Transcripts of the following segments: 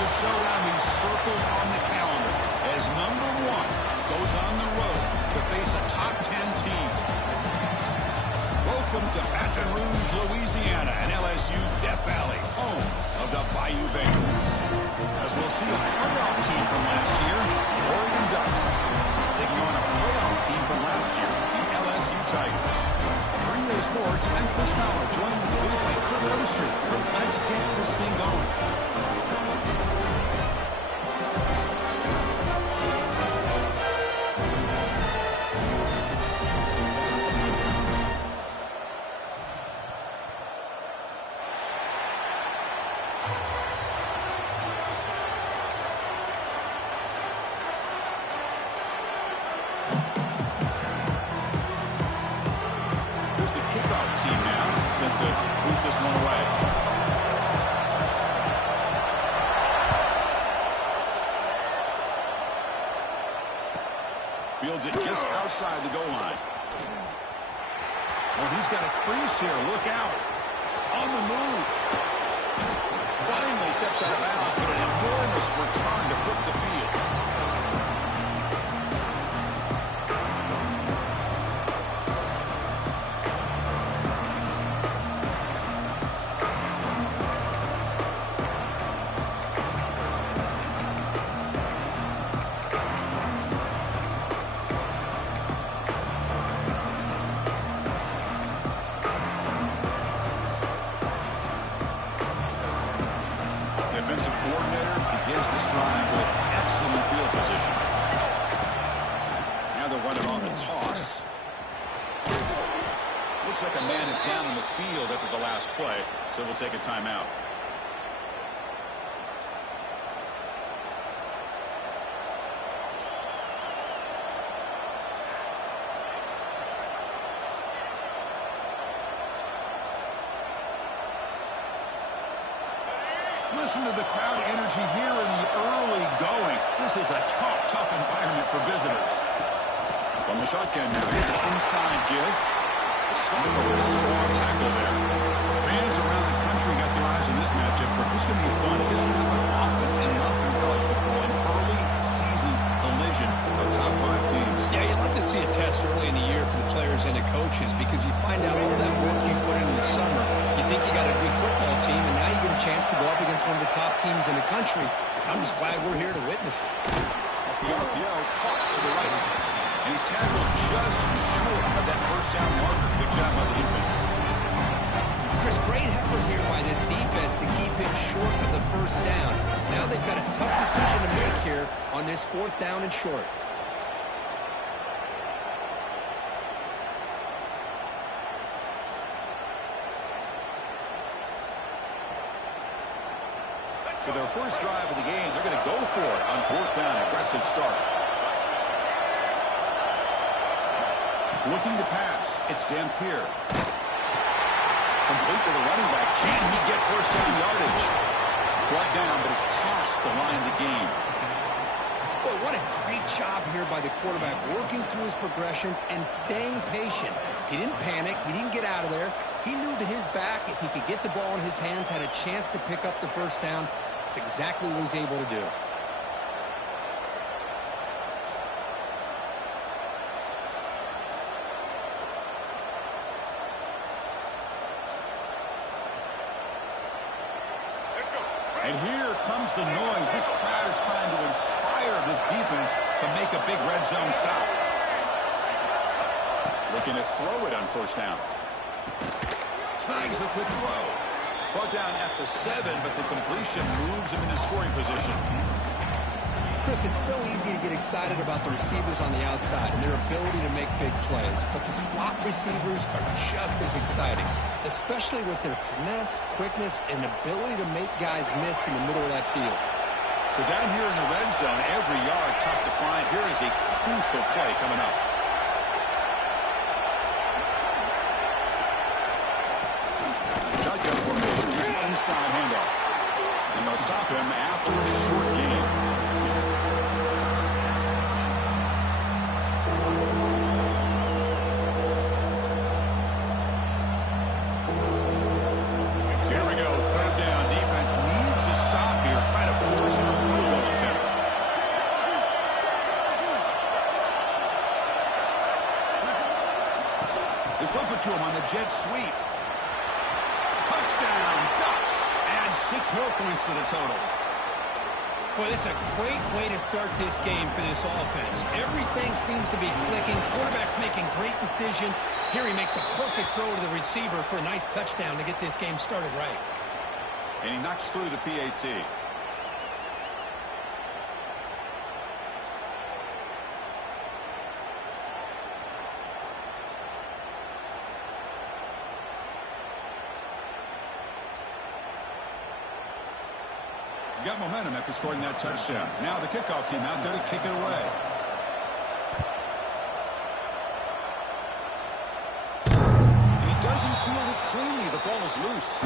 a showdown we've circled on the calendar as number 1 goes on the road to face a top 10 team. Welcome to Baton Rouge, Louisiana, and LSU Death Valley, home of the Bayou Bengals. As we'll see a playoff team from last year, the Oregon Ducks, taking on a playoff team from last year, the LSU Tigers. For EA Sports, I'm Chris Fowler, joined in the booth by Kurt Overstreet. Let's get this thing going. To boot this one away. Fields it just outside the goal line. Well, he's got a crease here. Look out. On the move. Finally steps out of bounds, but an enormous return to flip the field. Defensive coordinator begins this drive with excellent field position. Now they'll run it on the toss. Looks like a man is down on the field after the last play, so we'll take a timeout. Listen to the crowd energy here in the early going. This is a tough environment for visitors. From the shotgun now, here's an inside give. Summer with a strong tackle there. Fans around the country got their eyes on this matchup, but this is going to be fun. It doesn't happen often enough in college football, an early season collision of top 5 teams. Yeah, you'd like to see a test early in the year for the players and the coaches because you find out all that work you put in the summer. You think you got a good football team, and now you get a chance to go up against one of the top teams in the country. I'm just glad we're here to witness it. Off the RPO, caught to the right. And he's tackled just short of that first down marker. Good job by the defense. Chris, great effort here by this defense to keep him short of the first down. Now they've got a tough decision to make here on this 4th down and short. So their first drive of the game, they're going to go for it on 4th down. Aggressive start. Looking to pass. It's Dampier. Complete to the running back. Can he get first down yardage? Brought down, but it's past the line of the game. Boy, what a great job here by the quarterback, working through his progressions and staying patient. He didn't panic. He didn't get out of there. He knew that his back, if he could get the ball in his hands, had a chance to pick up the first down. That's exactly what he's able to do. And here comes the noise. This crowd is trying to inspire this defense to make a big red zone stop. Looking to throw it on first down. Snags the quick throw. Brought down at the 7, but the completion moves him into scoring position. Chris, it's so easy to get excited about the receivers on the outside and their ability to make big plays, but the slot receivers are just as exciting, especially with their finesse, quickness, and ability to make guys miss in the middle of that field. So down here in the red zone, every yard tough to find. Here is a crucial play coming up. Shotgun formation, here's an inside handoff. And they'll stop him after a short game. Here we go, 3rd down. Defense needs a stop here. Try to force to him on the jet sweep. Touchdown, Ducks. Add 6 more points to the total. Well, this is a great way to start this game for this offense. Everything seems to be clicking. Quarterback's making great decisions. Here he makes a perfect throw to the receiver for a nice touchdown to get this game started right. And he knocks through the PAT. Got momentum after scoring that touchdown. Now the kickoff team out there to kick it away. He doesn't field it cleanly. The ball is loose.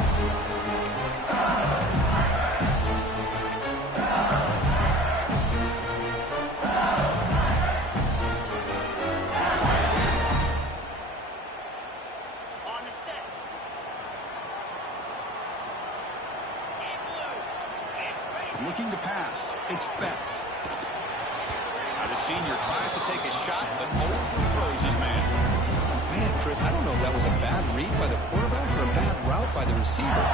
Looking to pass. It's Becht. Now the senior tries to take a shot, but overthrows his man. Man, Chris, I don't know if that was a bad read by the quarterback or a bad route by the receiver.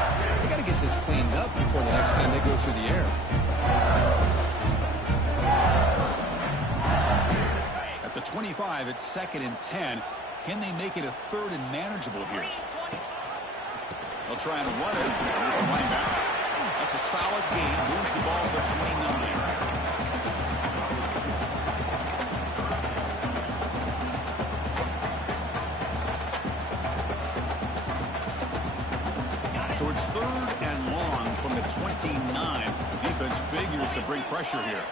They got to get this cleaned up before the next time they go through the air. At the 25, it's 2nd and 10. Can they make it a 3rd and manageable here? They'll try and run it. Here's the running back. That's a solid gain. Moves the ball to the 29. So it's 3rd and long from the 29. Defense figures to bring pressure here.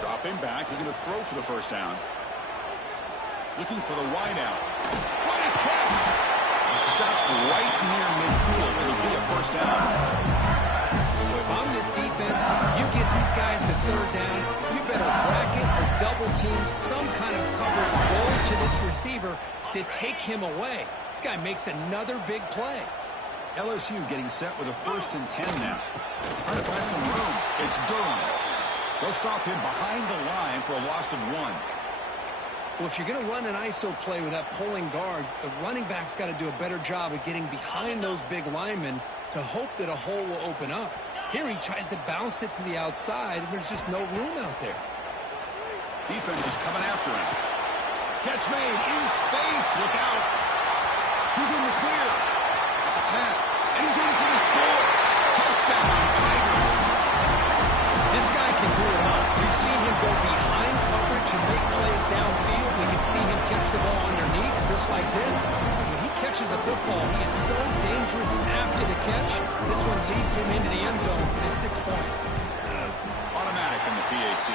Dropping back. He's going to throw for the first down. Looking for the wide out. What a catch! Stop right near midfield. It'll be a first down. Well, if I'm this defense, you get these guys to 3rd down. You better bracket or double team some kind of coverage roll to this receiver to take him away. This guy makes another big play. LSU getting set with a 1st and 10 now. Trying to find some room. It's Durham. They'll stop him behind the line for a loss of 1. Well, if you're going to run an ISO play with that pulling guard, the running back's got to do a better job of getting behind those big linemen to hope that a hole will open up. Here he tries to bounce it to the outside, and there's just no room out there. Defense is coming after him. Catch made in space. Look out. He's in the clear. At the 10. And he's in for the score. Touchdown, Tigers. This guy can do it all. We've seen him go behind coverage and make plays downfield. We can see him catch the ball underneath, just like this. When he catches a football, he is so dangerous after the catch. This one leads him into the end zone for the 6 points. Automatic in the PAT.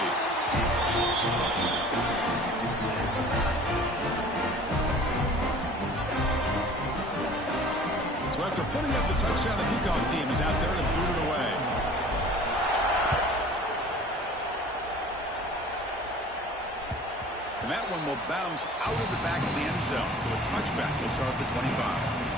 So after putting up the touchdown, the kickoff team is out there to boot it away. And that one will bounce out of the back of the end zone. So a touchback will start at the 25.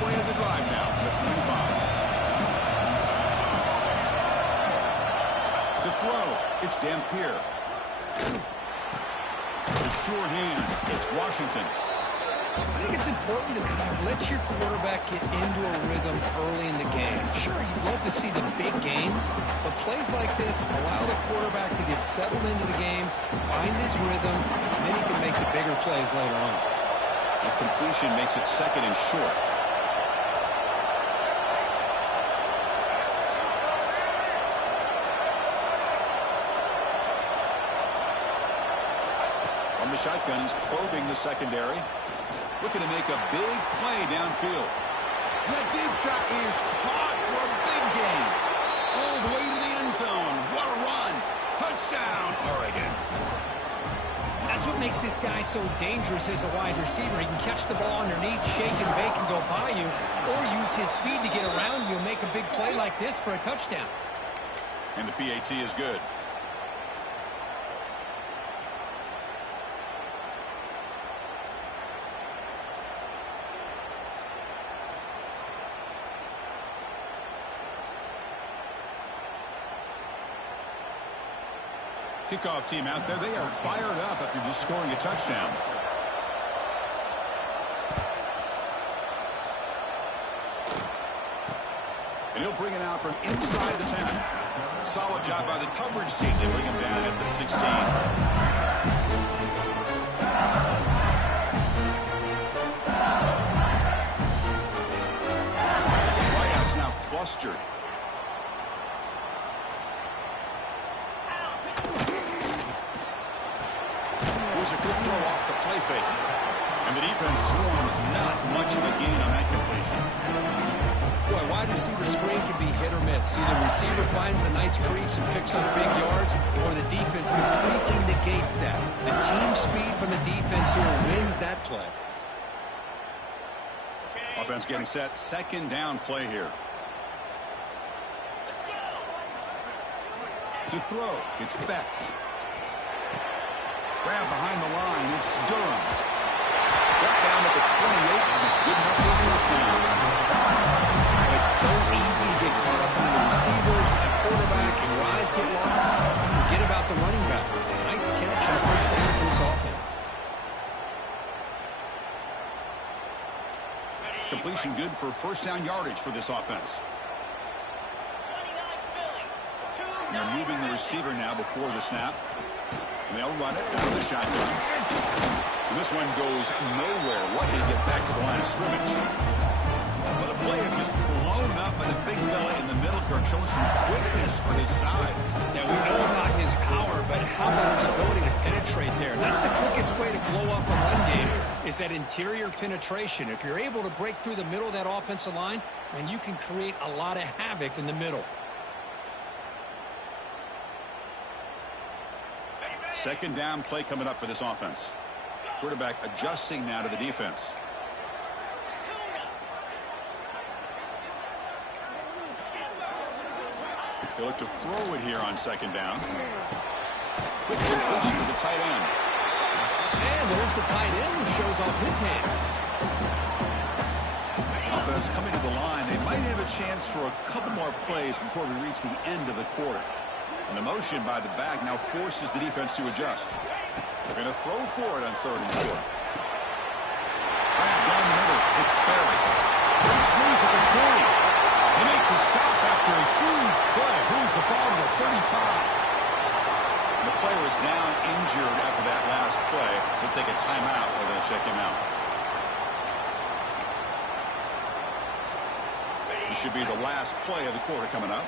Play of the drive now, the 25. To throw, it's Dampier. With sure hands, it's Washington. I think it's important to kind of let your quarterback get into a rhythm early in the game. Sure, you'd love to see the big gains, but plays like this allow the quarterback to get settled into the game, find his rhythm, and then he can make the bigger plays later on. A completion makes it 2nd and short. The shotgun is probing the secondary. Looking to make a big play downfield. And that deep shot is caught for a big gain. All the way to the end zone. What a run. Touchdown, Oregon. That's what makes this guy so dangerous as a wide receiver. He can catch the ball underneath, shake and bake and go by you, or use his speed to get around you and make a big play like this for a touchdown. And the PAT is good. Kickoff team out there, they are fired up after just scoring a touchdown. And he'll bring it out from inside the 10. Solid job by the coverage team. They bring him down at the 16. Wideout's now clustered. Here's a quick throw off the play fake. And the defense swarms not much of a gain on that completion. Boy, wide receiver screen can be hit or miss. Either the receiver finds a nice crease and picks up big yards, or the defense completely negates that. The team speed from the defense here wins that play. Offense getting set. Second down play here. To throw, it's Becht. Grab behind the line, it's Durham. Got down at the 28, and it's good enough for a first down. It's so easy to get caught up in the receivers, the quarterback, and your eyes get lost. Forget about the running back. Nice catch on first down for this offense. Completion good for first down yardage for this offense. They're moving the receiver now before the snap. And they'll run it out of the shotgun. And this one goes nowhere. Lucky to get back to the line of scrimmage. Well, the play is just blown up by the big fella in the middle court, showing some quickness for his size. Now, we know about his power, but how about his ability to penetrate there? That's the quickest way to blow up a run game, is that interior penetration. If you're able to break through the middle of that offensive line, then you can create a lot of havoc in the middle. Second down play coming up for this offense. Quarterback adjusting now to the defense. He'll look to throw it here on second down. Quick completion to the tight end. And there's the tight end who shows off his hands. Offense coming to the line. They might have a chance for a couple more plays before we reach the end of the quarter. And the motion by the back now forces the defense to adjust. They're going to throw for it on third and short. Down the middle, it's Berry. Breaks loose at the 40. They make the stop after a huge play. Moves the ball to the 35. The player is down injured after that last play. They'll take a timeout or they'll check him out. This should be the last play of the quarter coming up.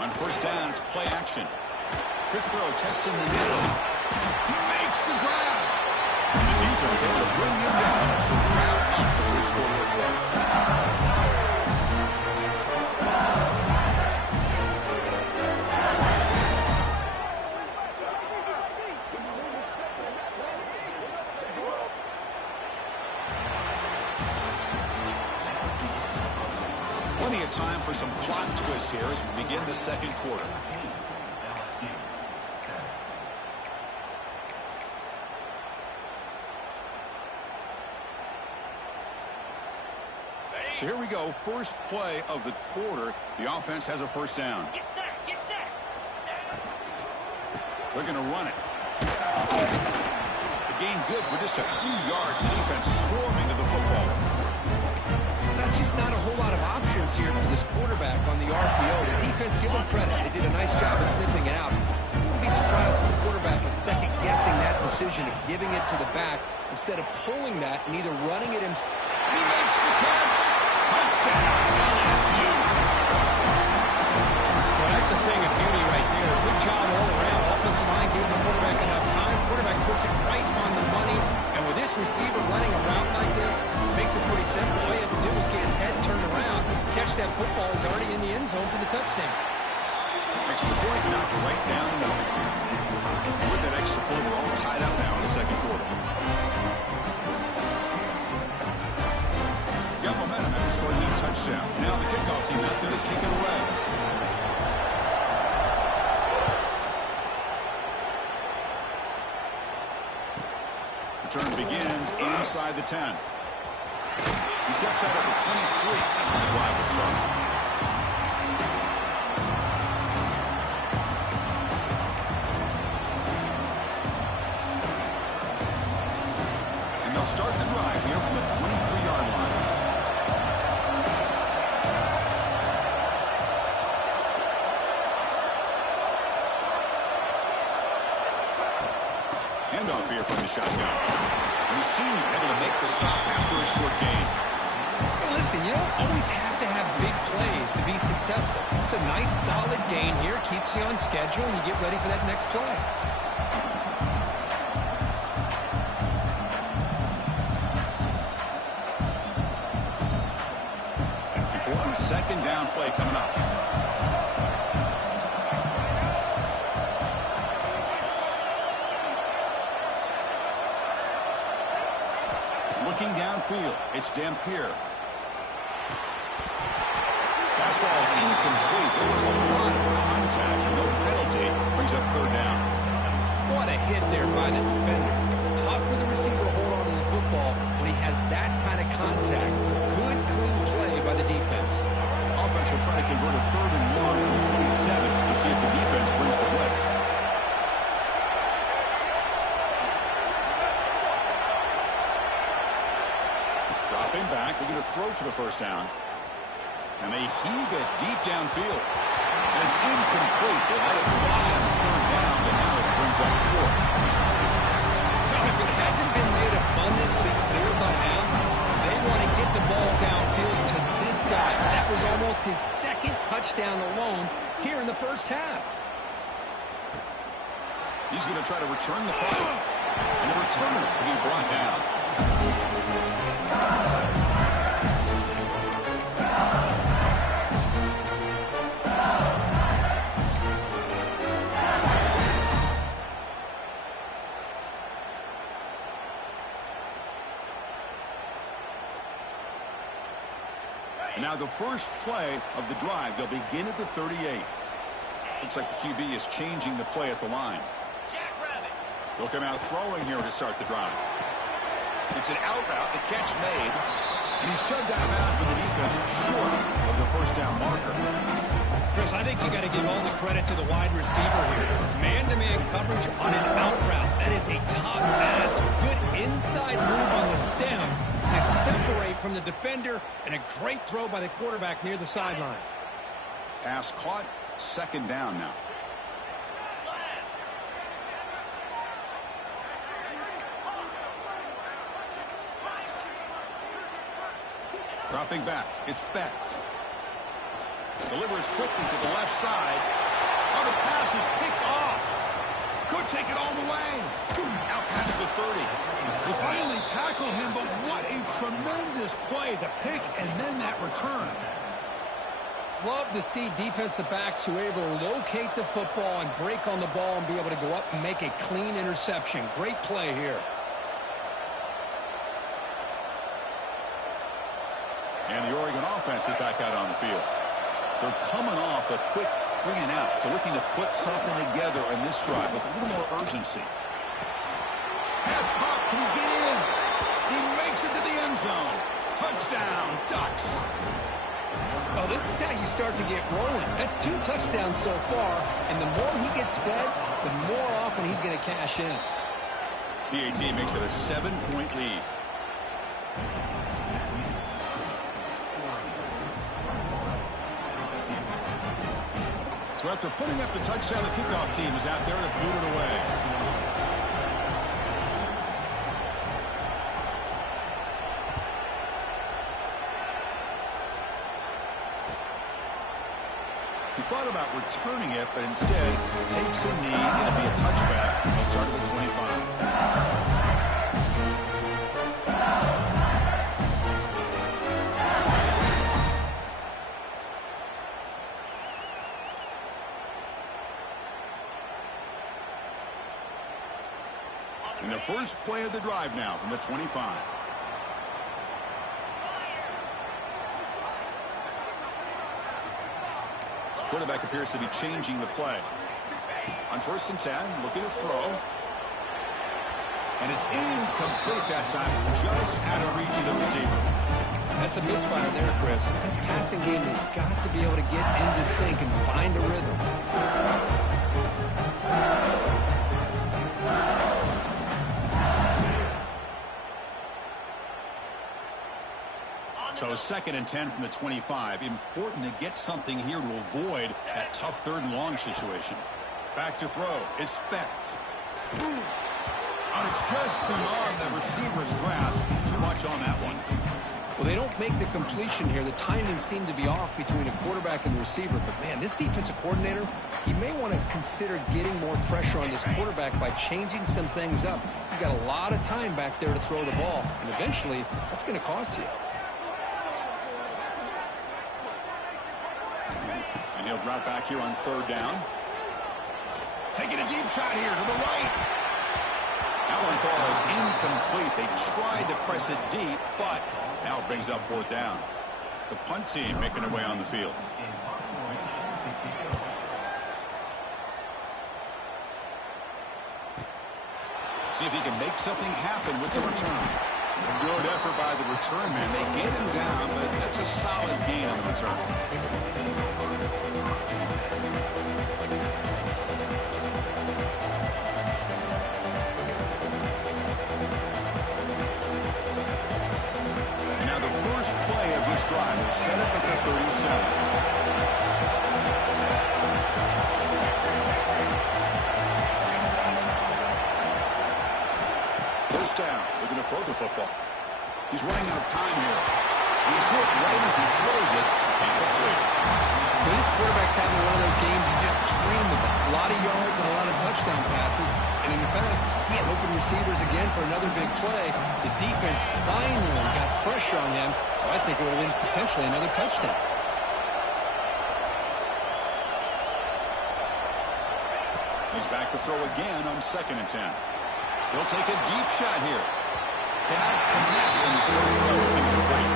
On first down, it's play action. Quick throw, testing the middle. He makes the grab. And the defense able to bring him down to wrap up the first quarter of play. Plenty of time for some plot twists here as we begin the second quarter. So here we go, first play of the quarter. The offense has a first down. Get set, get set. They're going to run it. The gain good for just a few yards. The defense swarming to the football. That's just not a whole lot of options here for this quarterback on the RPO. The defense, give them credit. They did a nice job of sniffing it out. I wouldn't be surprised if the quarterback is second-guessing that decision of giving it to the back instead of pulling that and either running it himself. He makes the catch. Touchdown, LSU. Well, that's a thing of beauty right there. Good job all around. Offensive line gave the quarterback enough time. Quarterback puts it right on the money. And with this receiver running a route like this, makes it pretty simple. All you have to do is get his head turned around, catch that football. He's already in the end zone for the touchdown. Extra point knocked right down the middle. And with that extra point, we're all tied up now in the second quarter. Got momentum after scoring that touchdown. Now the kickoff team out there to kick it away. Return begins inside the 10. He steps out at the 23. That's when the drive will start. start the drive here from the 23-yard line. Handoff here from the shotgun. And the senior able to make the stop after a short gain. Hey, listen, you don't always have to have big plays to be successful. It's a nice, solid gain here. Keeps you on schedule, and you get ready for that next play. Important second down play coming up. Looking downfield, it's Dampier. Fastball is incomplete. There was a lot of contact. No penalty. Brings up third down. What a hit there by the defender. Tough for the receiver to hold on to the football when he has that kind of contact. Good, clean play by the defense. Offense will try to convert a 3rd and 1 from the 27 to see if the defense brings the blitz. Dropping back, looking to throw for the first down. And they heave it deep downfield. And it's incomplete. They let it fly on 3rd down, but now it brings up 4th. Now, if it hasn't been made abundantly clear by now, they want to get the ball downfield to this guy. That was almost his 2nd touchdown alone here in the first half. He's going to try to return the punt. And the returner will be brought down. Now the first play of the drive, they'll begin at the 38. Looks like the QB is changing the play at the line. They'll come out throwing here to start the drive. It's an out route, the catch made, and he's shoved out of bounds with the defense short of the first down marker. Chris, I think you got to give all the credit to the wide receiver here. Man-to-man coverage on an out route. That is a tough ass, good inside move on the stem to separate from the defender, and a great throw by the quarterback near the sideline. Pass caught, 2nd down now. Dropping back, it's Becht. Delivers quickly to the left side. Oh, the pass is picked off. Could take it all the way. Out past the 30. They finally tackle him, but what a tremendous play. The pick and then that return. Love to see defensive backs who are able to locate the football and break on the ball and be able to go up and make a clean interception. Great play here. And the Oregon offense is back out on the field. They're coming off a quick 3 and out, so looking to put something together in this drive with a little more urgency. Pass caught, can he get in? He makes it to the end zone. Touchdown, Ducks. Oh, this is how you start to get rolling. That's 2 touchdowns so far, and the more he gets fed, the more often he's going to cash in. PAT makes it a 7-point lead. So after putting up the touchdown, the kickoff team is out there to boot it away. He thought about returning it, but instead takes a knee. It'll be a touchback. He'll start at the 25. In the first play of the drive now from the 25. Quarterback appears to be changing the play. On 1st and 10, looking to throw. And it's incomplete that time, just out of reach of the receiver. That's a misfire there, Chris. This passing game has got to be able to get into sync and find a rhythm. So 2nd and 10 from the 25. Important to get something here to avoid that tough 3rd and long situation. Back to throw. It's Specht. And it's just beyond the receiver's grasp. Too much on that one. Well, they don't make the completion here. The timing seemed to be off between a quarterback and the receiver. But, man, this defensive coordinator, he may want to consider getting more pressure on this quarterback by changing some things up. He's got a lot of time back there to throw the ball. And eventually, that's going to cost you. And he'll drop back here on 3rd down. Taking a deep shot here to the right. That one falls incomplete. They tried to press it deep, but now it brings up 4th down. The punt team making their way on the field. See if he can make something happen with the return. Good effort by the return man. They get him down, but that's a solid gain on the return. And now the first play of this drive will set up at the 37. Down, looking to throw the football. He's running out of time here. He's hit right as he throws it. Incomplete. Well, this quarterback's having one of those games you just dream about. A lot of yards and a lot of touchdown passes. And in fact, he had open receivers again for another big play. The defense finally got pressure on him. Well, I think it would have been potentially another touchdown. He's back to throw again on 2nd and 10. He'll take a deep shot here. Cannot connect when his first throw is incomplete.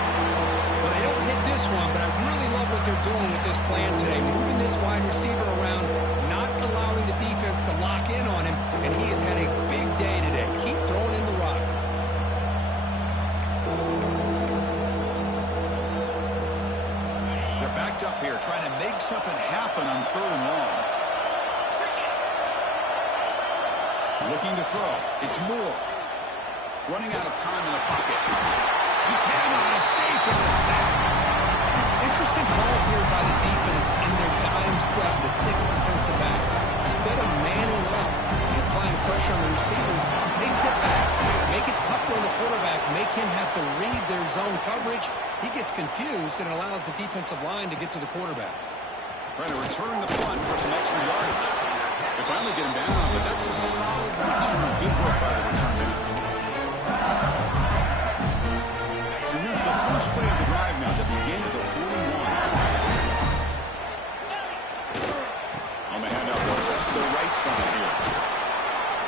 Well, they don't hit this one, but I really love what they're doing with this plan today. Moving this wide receiver around, not allowing the defense to lock in on him, and he has had a big day today. Keep throwing in the rock. They're backed up here, trying to make something happen on 3rd and long. Looking to throw. It's Moore. Running out of time in the pocket. He cannot escape. It's a sack. Interesting call here by the defense in their dime set, the 6 defensive backs. Instead of manning up and applying pressure on the receivers, they sit back, make it tougher on the quarterback, make him have to read their zone coverage. He gets confused and allows the defensive line to get to the quarterback. Trying to return the punt for some extra yardage. They finally get him down, but that's a solid return. Good work by the return man. So here's the first play of the drive now that began at the 41. On the handoff, they'll test the right side here.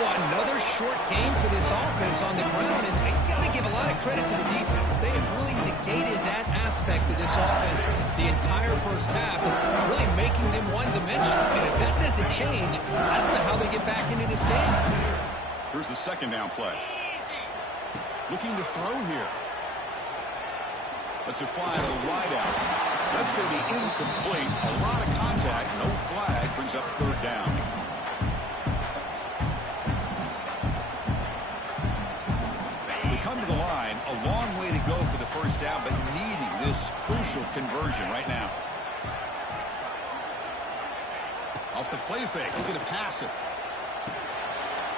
Well, another short game for this offense on the ground, and you got to give a lot of credit to the defense. They have really negated that aspect of this offense the entire first half, and really making them one-dimensional. And if that doesn't change, I don't know how they get back into this game. Here's the 2nd down play. Looking to throw here. Let's it fly to the wide out. That's going to be incomplete. A lot of contact, no flag, brings up 3rd down. Come to the line, a long way to go for the first down, but needing this crucial conversion right now. Off the play fake, looking to pass it.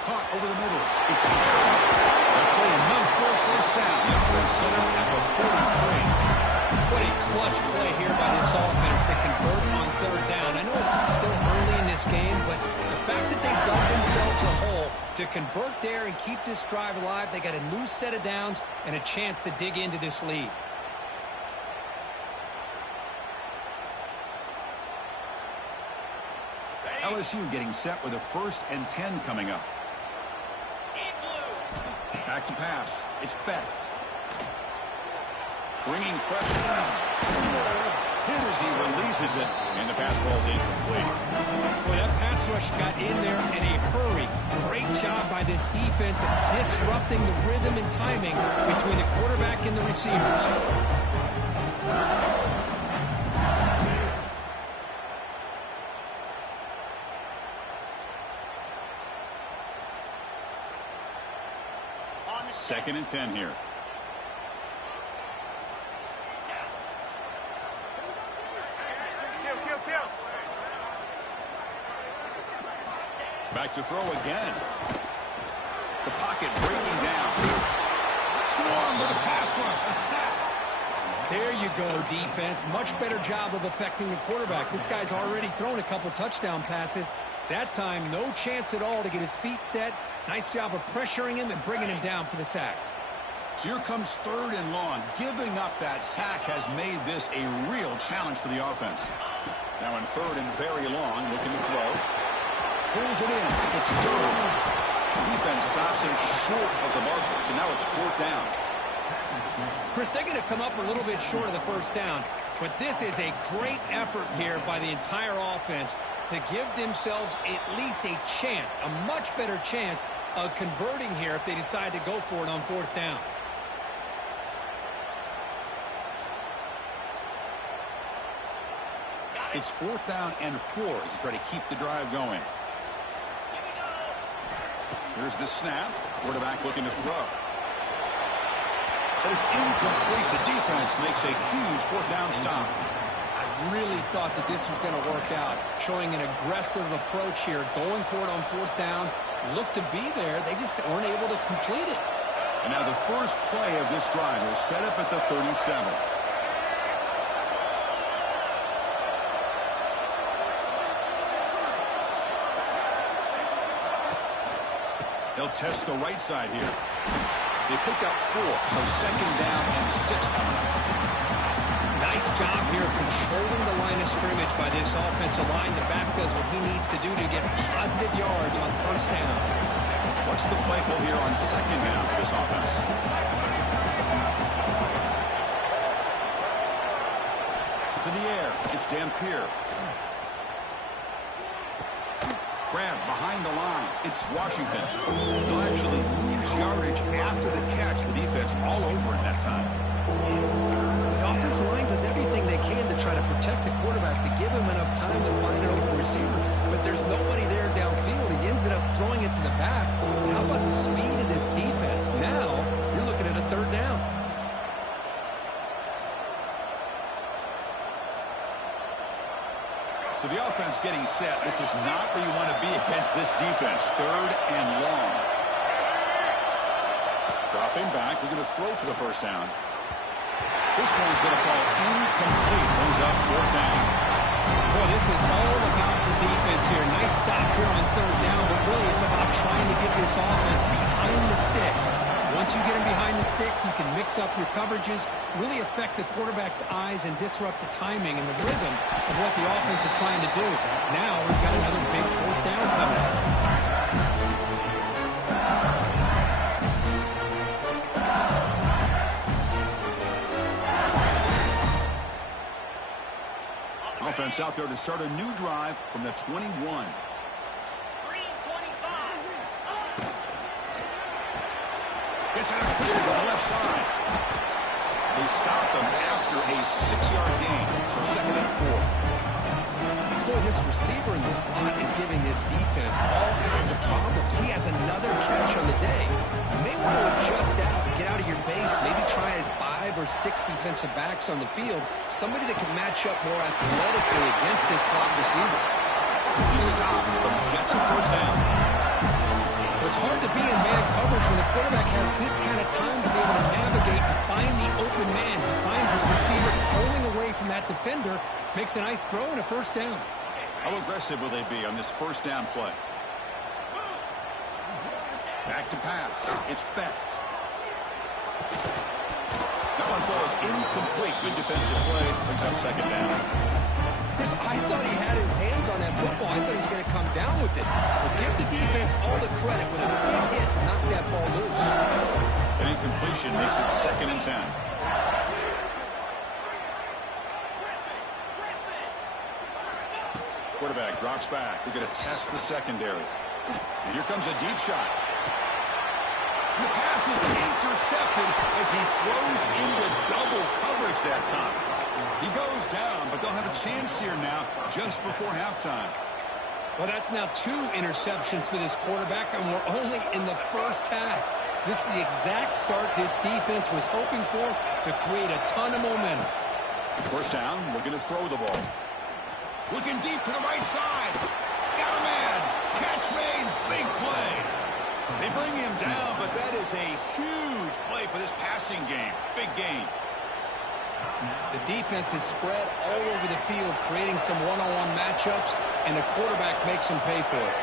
Caught over the middle. It's that play enough for a first down. The offense set up at the 43. What a clutch play here by this offense to convert on 3rd down. I know it's still early in this game, but the fact that they've dug themselves a hole to convert there and keep this drive alive, they got a new set of downs and a chance to dig into this lead. LSU getting set with a 1st and 10 coming up. Back to pass. It's Specht. Bringing pressure down. Hit as he releases it, and the pass ball's incomplete. Well, that pass rush got in there in a hurry. Great job by this defense of disrupting the rhythm and timing between the quarterback and the receivers. Second and 10 here. Back to throw again. The pocket breaking down. Swarm with a pass rush. A sack. There you go, defense. Much better job of affecting the quarterback. This guy's already thrown a couple touchdown passes. That time, no chance at all to get his feet set. Nice job of pressuring him and bringing him down for the sack. So here comes 3rd and long. Giving up that sack has made this a real challenge for the offense. Now in 3rd and very long, looking to throw. Pulls it in. It's good. Defense stops him short of the marker. So now it's 4th down. Chris, they're going to come up a little bit short of the 1st down, but this is a great effort here by the entire offense to give themselves at least a chance, a much better chance of converting here if they decide to go for it on 4th down. It's 4th down and 4 as you try to keep the drive going. Here's the snap. Quarterback looking to throw. But it's incomplete. The defense makes a huge 4th down stop. I really thought that this was going to work out, showing an aggressive approach here, going for it on 4th down. Looked to be there. They just weren't able to complete it. And now the first play of this drive is set up at the 37. They'll test the right side here. They pick up 4, so 2nd down and 6 coming up. Nice job here of controlling the line of scrimmage by this offensive line. The back does what he needs to do to get positive yards on 1st down. What's the play call here on 2nd down for this offense? To the air. It's Dampier. Grab behind the line. It's Washington. They'll actually lose yardage after the catch. The defense all over it that time. The offensive line does everything they can to try to protect the quarterback, to give him enough time to find an open receiver. But there's nobody there downfield. He ends up throwing it to the back. But how about the speed of this defense? Now you're looking at a 3rd down. So the offense getting set. This is not where you want to be against this defense. 3rd and long. Dropping back. We're going to throw for the 1st down. This one's going to fall incomplete. Brings up 4th down. Boy, this is all about the defense here. Nice stop here on 3rd down, but really it's about trying to get this offense behind the sticks. Once you get him behind the sticks, you can mix up your coverages, really affect the quarterback's eyes and disrupt the timing and the rhythm of what the offense is trying to do. Now we've got another big 4th down coming. Offense out there to start a new drive from the 21. Gets it up to the left side. They stop them after a 6-yard gain. So 2nd and 4. Boy, this receiver in the slot is giving this defense all kinds of problems. He has another catch on the day. You may want to adjust out, get out of your base, maybe try 5 or 6 defensive backs on the field, somebody that can match up more athletically against this slot receiver. He stopped, but gets a 1st down. It's hard to be in man coverage when the quarterback has this kind of time to be able to navigate and find the open man. He finds his receiver pulling away from that defender, makes a nice throw and a 1st down. How aggressive will they be on this 1st down play? Back to pass. It's Becht. That one falls incomplete. Good defensive play. Brings up 2nd down. Chris, I thought he had his hands on that football. I thought he was going to come down with it. But give the defense all the credit with a big hit to knock that ball loose. An incompletion makes it 2nd and 10. Quarterback drops back. We're going to test the secondary. And here comes a deep shot. The pass is intercepted as he throws into double coverage that time. He goes down, but they'll have a chance here now just before halftime. Well, that's now 2 interceptions for this quarterback, and we're only in the 1st half. This is the exact start this defense was hoping for to create a ton of momentum. 1st down, looking to throw the ball. Looking deep to the right side. got a man. Catch made, big play. They bring him down, but that is a huge play for this passing game. Big gain. The defense is spread all over the field, creating some one-on-one matchups, and the quarterback makes them pay for it.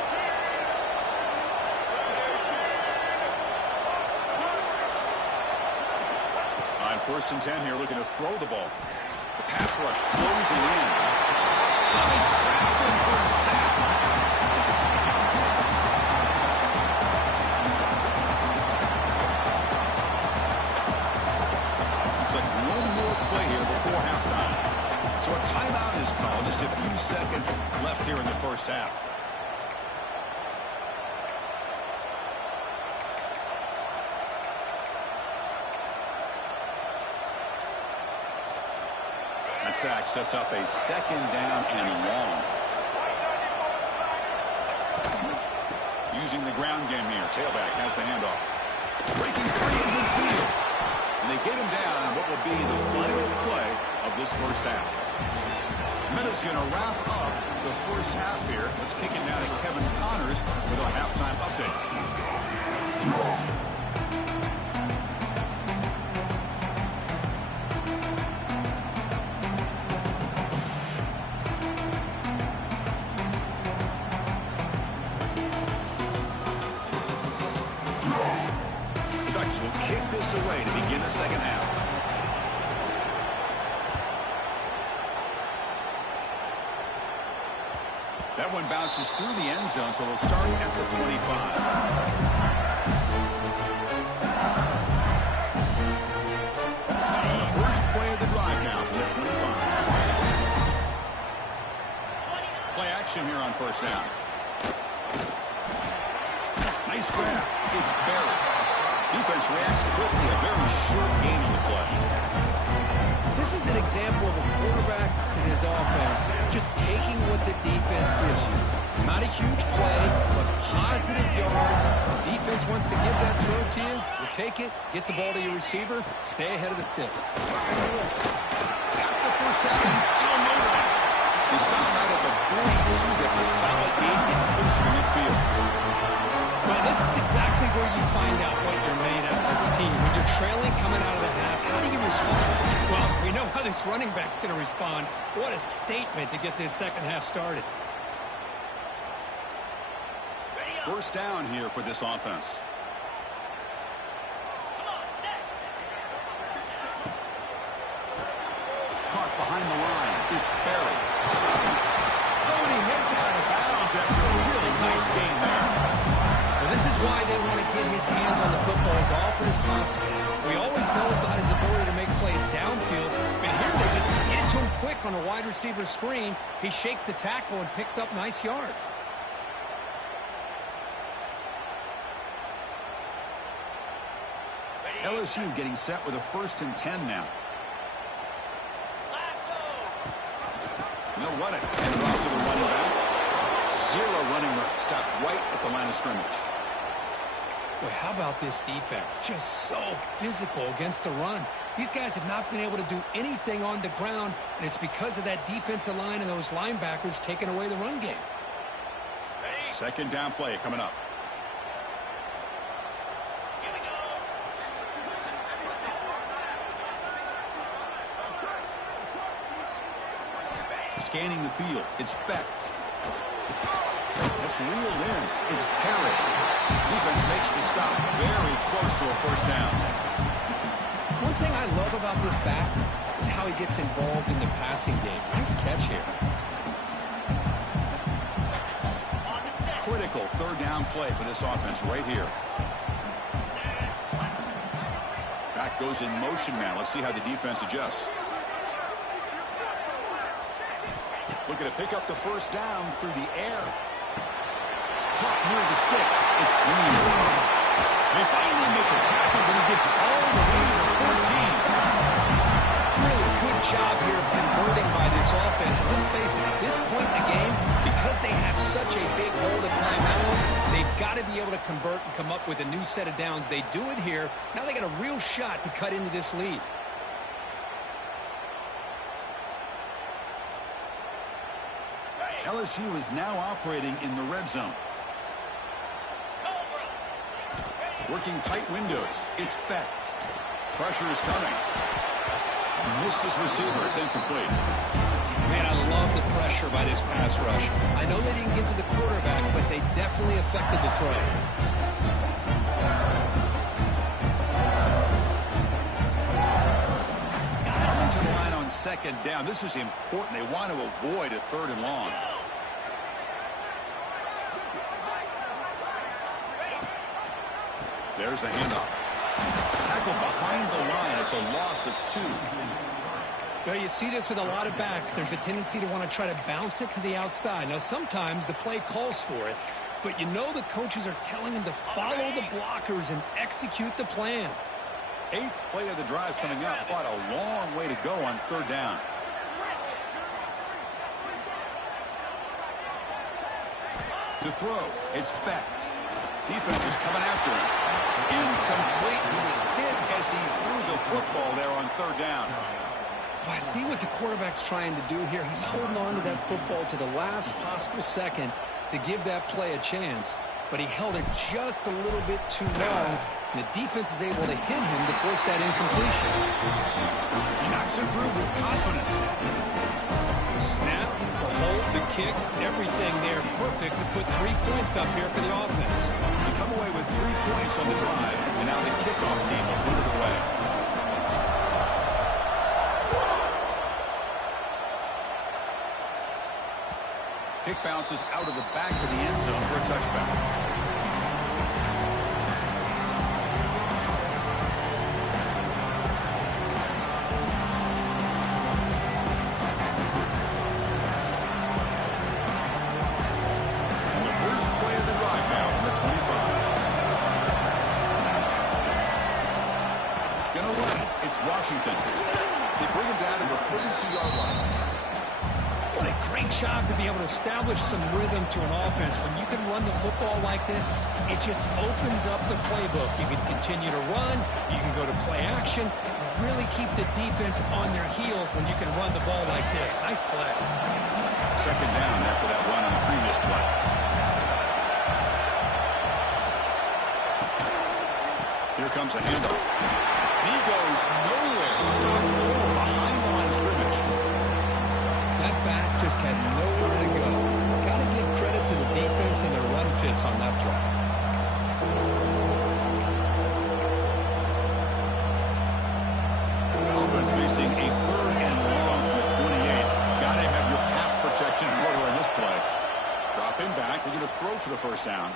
On 1st and 10 here, looking to throw the ball. The pass rush closing in. Traveling for a sack. Looks like one more play here before halftime. So a timeout is called. Just a few seconds left here in the first half. That sack sets up a 2nd down and long. Using the ground game here. Tailback has the handoff. Breaking free in midfield. And they get him down on what will be the final play of this first half. Minutes going to wrap up the first half here. Let's kick it down to Kevin Connors with our halftime update. Will kick this away to begin the second half. That one bounces through the end zone, so they'll start at the 25. And the first play of the drive now from the 25. Play action here on 1st down. Nice grab. It's buried. Defense reacts quickly, a very short gain on the play. This is an example of a quarterback and his offense just taking what the defense gives you. Not a huge play, but positive yards. The defense wants to give that throw to you. You take it, get the ball to your receiver, stay ahead of the sticks. Got the first down and still moving. He stopped out at the 42. Gets a solid gain, getting closer to midfield. Well, this is exactly where you find out what you're made of as a team. When you're trailing coming out of the half, how do you respond? Well, we know how this running back's going to respond. What a statement to get this second half started. First down here for this offense. Caught behind the line. It's buried. Oh, and he hits it out of bounds after a really nice gain there. This is why they want to get his hands on the football as often as possible. We always know about his ability to make plays downfield, but here they just get it to him quick on a wide receiver screen. He shakes the tackle and picks up nice yards. LSU getting set with a 1st and 10 now. They'll run it. And off to the running back. 0 running room. Stop right at the line of scrimmage. Boy, how about this defense? Just so physical against the run. These guys have not been able to do anything on the ground, and it's because of that defensive line and those linebackers taking away the run game. 2nd down play coming up. Scanning the field. It's Becht. That's reeled in. It's Perry. Defense makes the stop very close to a 1st down. One thing I love about this back is how he gets involved in the passing game. Nice catch here. Critical 3rd down play for this offense right here. Back goes in motion now. Let's see how the defense adjusts. Looking to pick up the 1st down through the air. Caught near the sticks. It's Green. They finally make the tackle, but he gets all the way to the 14. Really good job here of converting by this offense. And let's face it, at this point in the game, because they have such a big hole to climb out of, they've got to be able to convert and come up with a new set of downs. They do it here. Now they got a real shot to cut into this lead. LSU is now operating in the red zone. Working tight windows. It's Becht. Pressure is coming. Missed his receiver. It's incomplete. Man, I love the pressure by this pass rush. I know they didn't get to the quarterback, but they definitely affected the throw. Coming to the line on second down. This is important. They want to avoid a 3rd and long. There's the handoff. Tackle behind the line. It's a loss of 2. Well, you see this with a lot of backs. There's a tendency to want to try to bounce it to the outside. Now, sometimes the play calls for it, but you know the coaches are telling them to follow the blockers and execute the plan. 8th play of the drive coming up, but a long way to go on 3rd down. To throw, it's Becht. Defense is coming after him. Incomplete. He was hit as he threw the football there on 3rd down. Well, I see what the quarterback's trying to do here. He's holding on to that football to the last possible second to give that play a chance, but he held it just a little bit too long. The defense is able to hit him to force that incompletion. He knocks it through with confidence. The snap, the hold, the kick, everything there perfect to put 3 points up here for the offense. They come away with 3 points on the drive, and now the kickoff team will put it away. Kick bounces out of the back of the end zone for a touchback. Washington. They bring him down to the 32-yard line. What a great job to be able to establish some rhythm to an offense. When you can run the football like this, it just opens up the playbook. You can continue to run. You can go to play action. And really keep the defense on their heels when you can run the ball like this. Nice play. 2nd down after that run on the previous play. Here comes a handoff. He goes nowhere. Stop Cole behind the line of scrimmage. That back just had nowhere to go. Got to give credit to the defense and their run fits on that play. Offense facing a 3rd and long from the 28. Got to have your pass protection in order in this play. Dropping back. They're going to throw for the 1st down.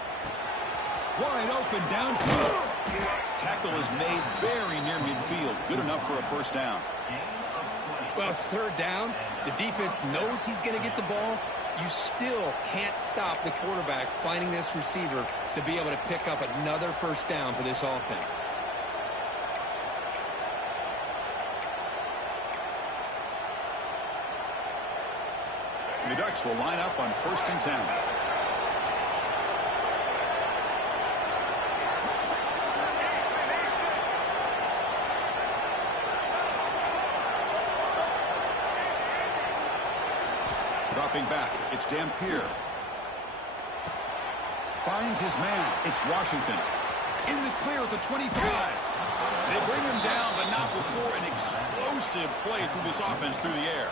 Wide open downfield. Tackle is made very near midfield. Good enough for a 1st down. Well, it's 3rd down. The defense knows he's going to get the ball. You still can't stop the quarterback finding this receiver to be able to pick up another 1st down for this offense. The Ducks will line up on 1st and 10. Dropping back, it's Dampier. Finds his man, it's Washington. In the clear at the 25. They bring him down, but not before an explosive play through this offense through the air.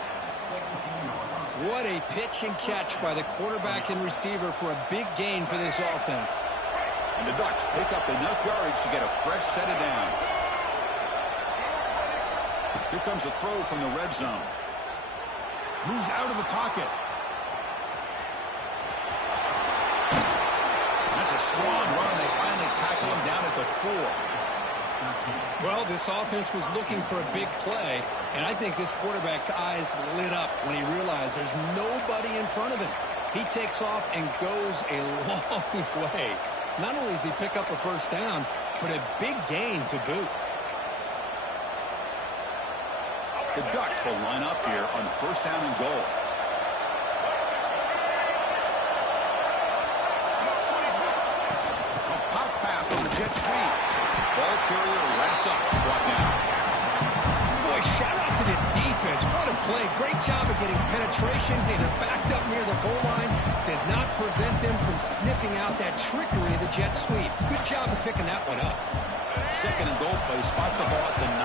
What a pitch and catch by the quarterback and receiver for a big gain for this offense. And the Ducks pick up enough yardage to get a fresh set of downs. Here comes a throw from the red zone. Moves out of the pocket. That's a strong run. They finally tackle him down at the 4. Well, this offense was looking for a big play, and I think this quarterback's eyes lit up when he realized there's nobody in front of him. He takes off and goes a long way. Not only does he pick up a 1st down, but a big gain to boot. The Ducks will line up here on 1st down and goal. A pop pass on the jet sweep. Ball carrier wrapped up, brought down. Boy, shout out to to this defense. What a play. Great job of getting penetration. Hey, they're backed up near the goal line. Does not prevent them from sniffing out that trickery of the jet sweep. Good job of picking that one up. Second and goal play. Spot the ball at the 9.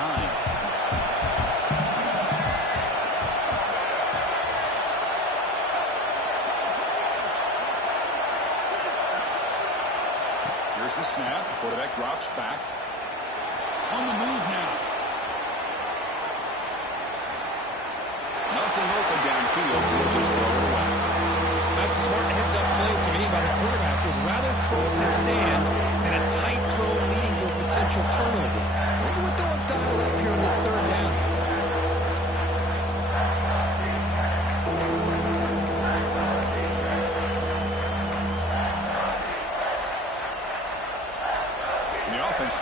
Here's the snap. Quarterback drops back. On the move now. Nothing open downfield, so they'll just throw it away. That's a smart heads-up play to me by the quarterback. Would rather throw it in the stands than a tight throw leading to a potential turnover. Wonder what they'll have dialed up here on this third down.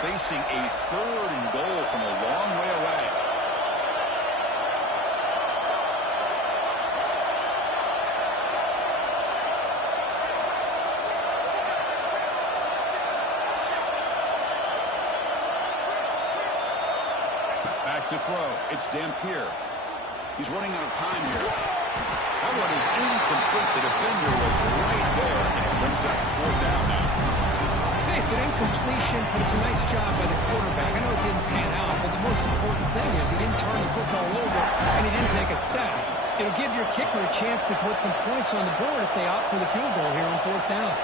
Facing a third and goal from a long way away. Back to throw. It's Dampier. He's running out of time here. That one is incomplete. The defender was right there, and it brings up 4th down now. It's an incompletion, but it's a nice job by the quarterback. I know it didn't pan out, but the most important thing is he didn't turn the football over, and he didn't take a sack. It'll give your kicker a chance to put some points on the board if they opt for the field goal here on 4th down.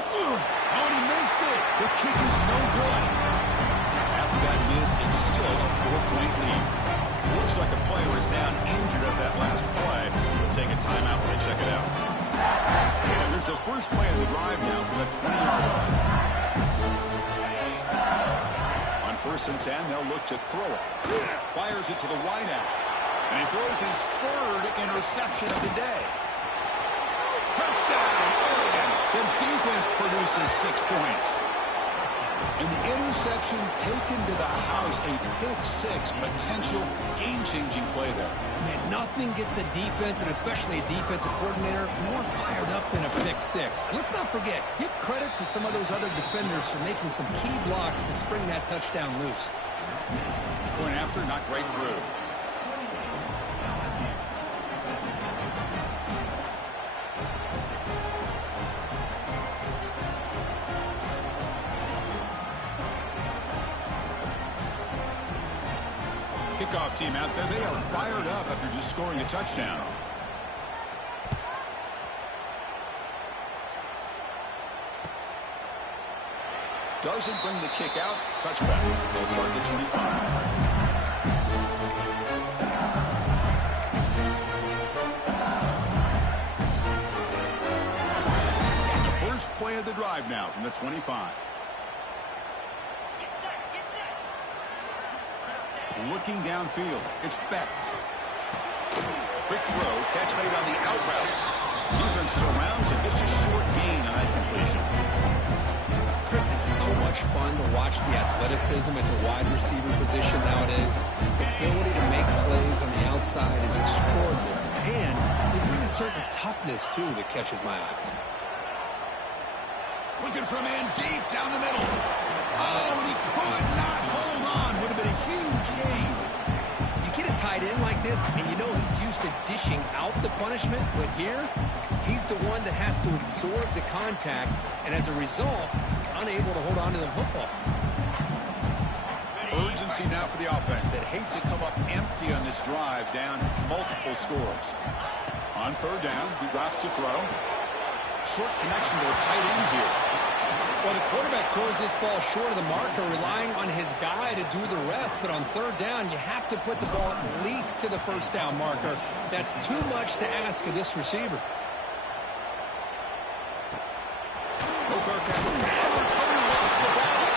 Oh, and he missed it. The kick is no good. After that miss, it's still a 4-point lead. Looks like a player is down injured at that last play. We'll take a timeout when they check it out. And here's the first play of the drive now from the 20-yard line. On 1st and 10, they'll look to throw it. Fires it to the wideout. And he throws his 3rd interception of the day. Touchdown, Oregon. The defense produces 6 points. And the interception taken to the house, a pick-6, potential game-changing play there. Man, nothing gets a defense, and especially a defensive coordinator, more fired up than a pick-6. Let's not forget, give credit to some of those other defenders for making some key blocks to spring that touchdown loose. Going after, knocked right through. Kickoff team out there. They are fired up after just scoring a touchdown. Doesn't bring the kick out. Touchback. They'll start the 25. And the first play of the drive now from the 25. Looking downfield. It's Becht. Quick throw. Catch made on the out route. Defense surrounds him. Just a short gain on that completion. Chris, it's so much fun to watch the athleticism at the wide receiver position nowadays. The ability to make plays on the outside is extraordinary. And they bring a certain toughness, too, that catches my eye. Looking for a man deep down the middle. Oh, and he could not hold on. Would have been a huge gain. You get a tight end like this, and you know he's used to dishing out the punishment, but here, he's the one that has to absorb the contact, and as a result, he's unable to hold on to the football. Urgency now for the offense that hate to come up empty on this drive, down multiple scores. On 3rd down, he drops to throw. Short connection to the tight end here. Well, the quarterback throws this ball short of the marker, relying on his guy to do the rest. But on 3rd down, you have to put the ball at least to the 1st down marker. That's too much to ask of this receiver. Tony lost the ball.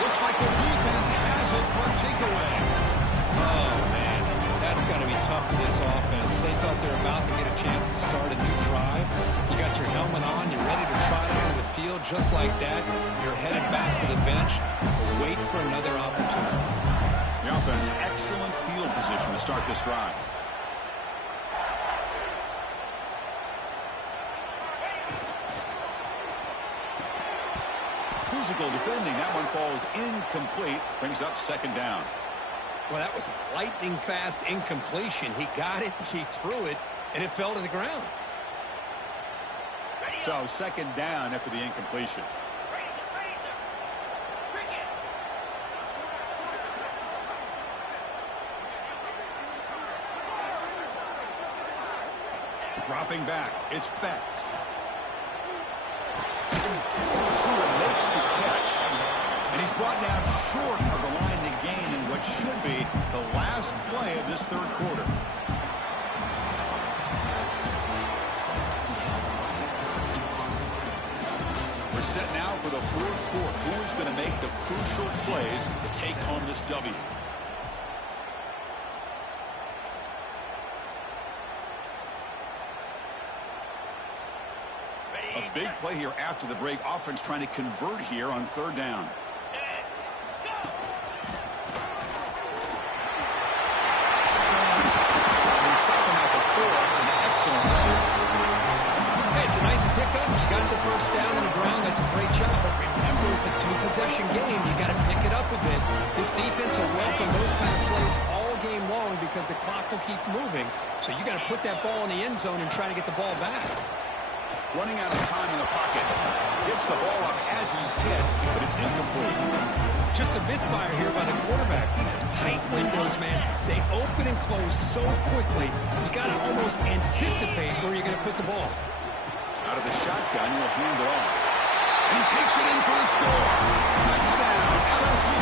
Looks like the defense has it for a takeaway. Oh, man. That's got to be tough for this offense. They thought they were about to get a chance to start a new drive. You got your helmet on. You're ready to trot out of the field. Just like that, you're headed back to the bench to wait for another opportunity. The offense, excellent field position to start this drive. physical defending. That one falls incomplete. Brings up second down. Well, that was a lightning-fast incompletion. He got it, he threw it, and it fell to the ground. So second down after the incompletion. Dropping back, it's Becht. Receiver makes the catch, and he's brought down short of the line to gain in what should be the last play of this third quarter. We're set now for the fourth quarter. Who is going to make the crucial plays to take home this W? A big play here after the break. Offense trying to convert here on third down. They stop him at the 4. An excellent play. Hey, it's a nice pickup. You got the first down on the ground. That's a great job. But remember, it's a two-possession game. You got to pick it up a bit. This defense will welcome those kind of plays all game long because the clock will keep moving. So you got to put that ball in the end zone and try to get the ball back. Running out of time in the pocket. Gets the ball up as he's hit, but it's incomplete. Just a misfire here by the quarterback. These are tight windows, man. They open and close so quickly. You got to almost anticipate where you're going to put the ball. Out of the shotgun, he'll hand it off. And he takes it in for the score. Touchdown, LSU.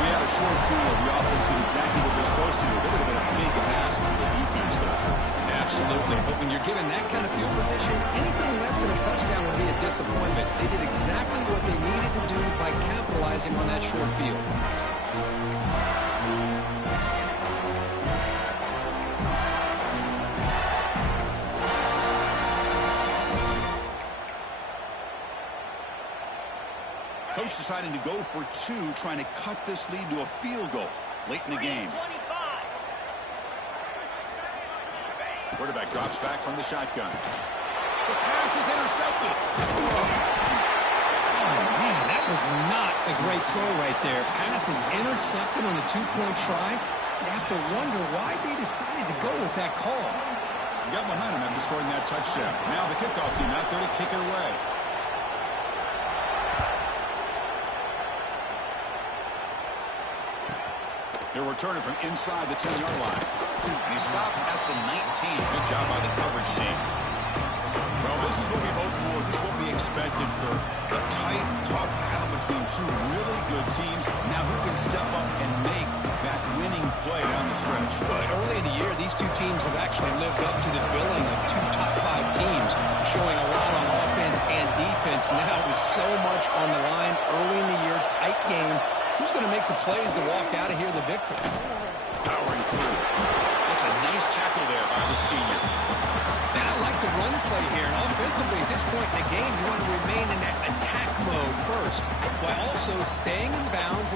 We had a short field. The offense did exactly what they're supposed to do. That would have been a big ask for the defense, though. Absolutely. But when you're given that kind of field position, anything less than a touchdown would be a disappointment. They did exactly what they needed to do by capitalizing on that short field. Coach deciding to go for 2, trying to cut this lead to a field goal late in the game. Quarterback drops back from the shotgun. The pass is intercepted. Oh, man, that was not a great throw right there. Pass is intercepted on the 2-point try. You have to wonder why they decided to go with that call. You got momentum after scoring that touchdown. Now the kickoff team out there to kick it away. They're returning from inside the 10-yard line. And he stopped at the 19. Good job by the coverage team. Well, this is what we hoped for. This is what we expected for a tight, tough battle between two really good teams. Now who can step up and make that winning play down the stretch? But early in the year, these two teams have actually lived up to the billing of 2 top-5 teams, showing a lot on offense and defense. Now with so much on the line early in the year, tight game. Who's going to make the plays to walk out of here the victor? Powering through. That's a nice tackle there by the senior. And I like the run play here. And offensively, at this point in the game, you want to remain in that attack mode first, while also staying in bounds.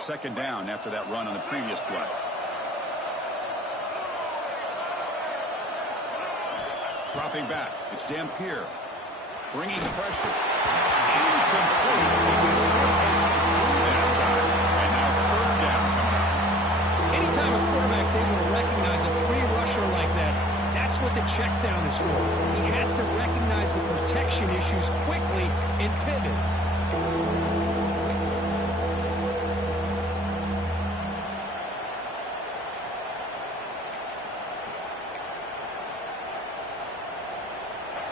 Second down after that run on the previous play. Dropping back. It's Dampier. Bringing pressure. It's incomplete. He was hit as he threw that time. And now third down coming up. Anytime a quarterback's able to recognize a free rusher like that, that's what the check down is for. He has to recognize the protection issues quickly and pivot.